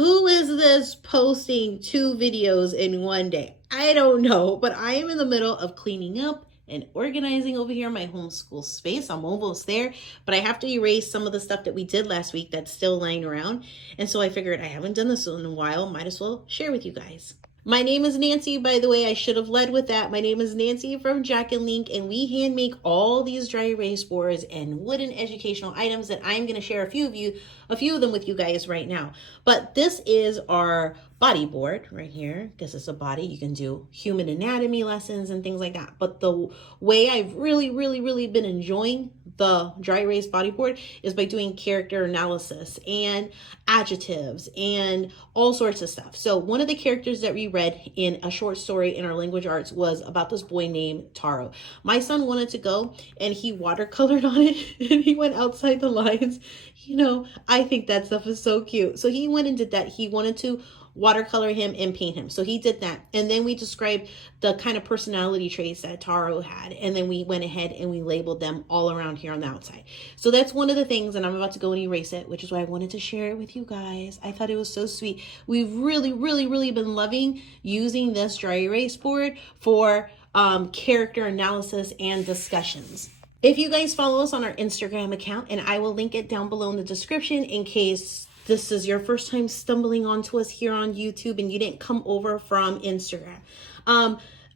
Who is this posting 2 videos in one day? I don't know, but I am in the middle of cleaning up and organizing over here in my homeschool space. I'm almost there, but I have to erase some of the stuff that we did last week that's still lying around. And so I figured I haven't done this in a while, might as well share with you guys. My name is Nancy, by the way. I should have led with that. My name is Nancy from Jack and Link, and we hand make all these dry erase boards and wooden educational items that I'm going to share a few of them with you guys right now. But this is our body board right here. This is a body. You can do human anatomy lessons and things like that. But the way I've really been enjoying the dry erase body board is by doing character analysis and adjectives and all sorts of stuff. So one of the characters that we read in a short story in our language arts was about this boy named Taro. My son wanted to go and he watercolored on it and he went outside the lines. You know, I think that stuff is so cute. So he went and did that. He wanted to watercolor him and paint him. So he did that. And then we described the kind of personality traits that Taro had. And then we went ahead and we labeled them all around here on the outside. So that's one of the things, and I'm about to go and erase it, which is why I wanted to share it with you guys. I thought it was so sweet. We've really been loving using this dry erase board for character analysis and discussions. If you guys follow us on our Instagram account, and I will link it down below in the description in case this is your first time stumbling onto us here on YouTube and you didn't come over from Instagram.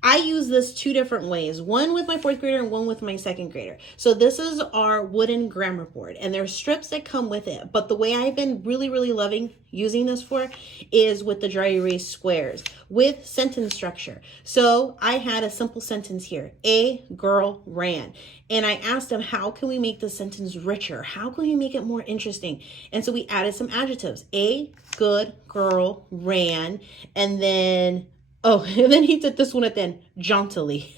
I use this 2 different ways, one with my 4th grader and one with my 2nd grader. So this is our wooden grammar board and there's strips that come with it. But the way I've been really loving using this for is with the dry erase squares with sentence structure. So I had a simple sentence here. A girl ran. And I asked him, how can we make the sentence richer? How can we make it more interesting? And so we added some adjectives. A good girl ran. And then he did this one at the end, jauntily.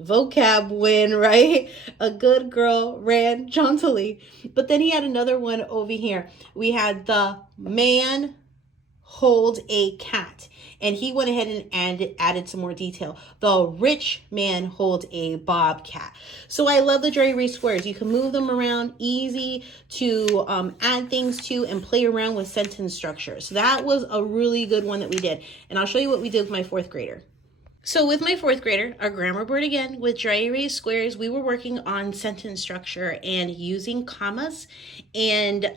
Vocab win, right? A good girl ran jauntily. But then he had another one over here. We had the man holds a cat. And he went ahead and added some more detail. The rich man holds a bobcat. So I love the dry erase squares. You can move them around, easy to add things to and play around with sentence structure. So that was a really good one that we did. And I'll show you what we did with my 4th grader. So with my 4th grader, our grammar board again, with dry erase squares, we were working on sentence structure and using commas and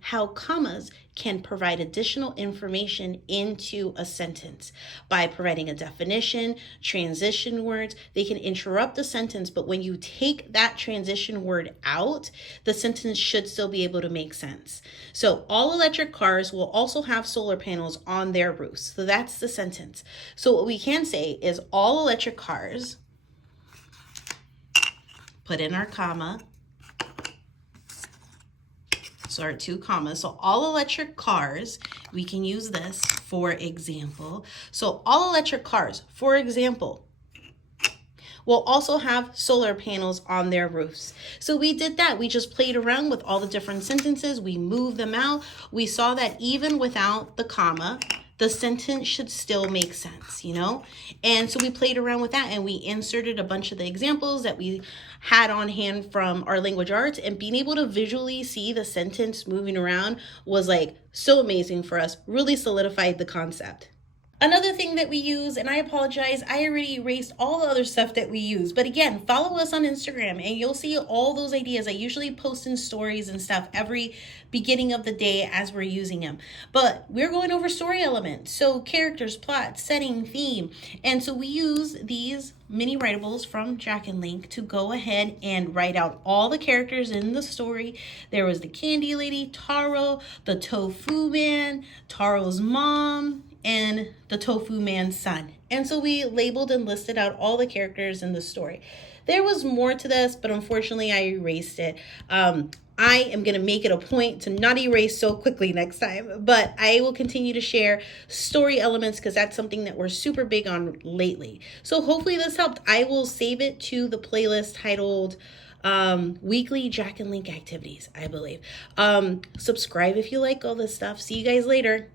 how commas can provide additional information into a sentence by providing a definition, transition words. They can interrupt the sentence, but when you take that transition word out, the sentence should still be able to make sense. So all electric cars will also have solar panels on their roofs. So that's the sentence. So what we can say is all electric cars, put in our comma, so our 2 commas. So all electric cars, we can use this for example. So all electric cars, for example, will also have solar panels on their roofs. So we did that. We just played around with all the different sentences. We moved them out. We saw that even without the comma, the sentence should still make sense, you know? And so we played around with that and we inserted a bunch of the examples that we had on hand from our language arts, and being able to visually see the sentence moving around was like so amazing for us, really solidified the concept. Another thing that we use, and I apologize, I already erased all the other stuff that we use. But again, follow us on Instagram and you'll see all those ideas. I usually post in stories and stuff every beginning of the day as we're using them. But we're going over story elements. So characters, plot, setting, theme. And so we use these mini writables from Jack and Link to go ahead and write out all the characters in the story. There was the candy lady, Taro, the tofu man, Taro's mom, and the tofu man's son. And so we labeled and listed out all the characters in the story. There was more to this, but unfortunately I erased it. I am going to make it a point to not erase so quickly next time, but I will continue to share story elements because that's something that we're super big on lately. So hopefully this helped. I will save it to the playlist titled weekly Jack and Link activities, I believe. Subscribe if you like all this stuff. See you guys later.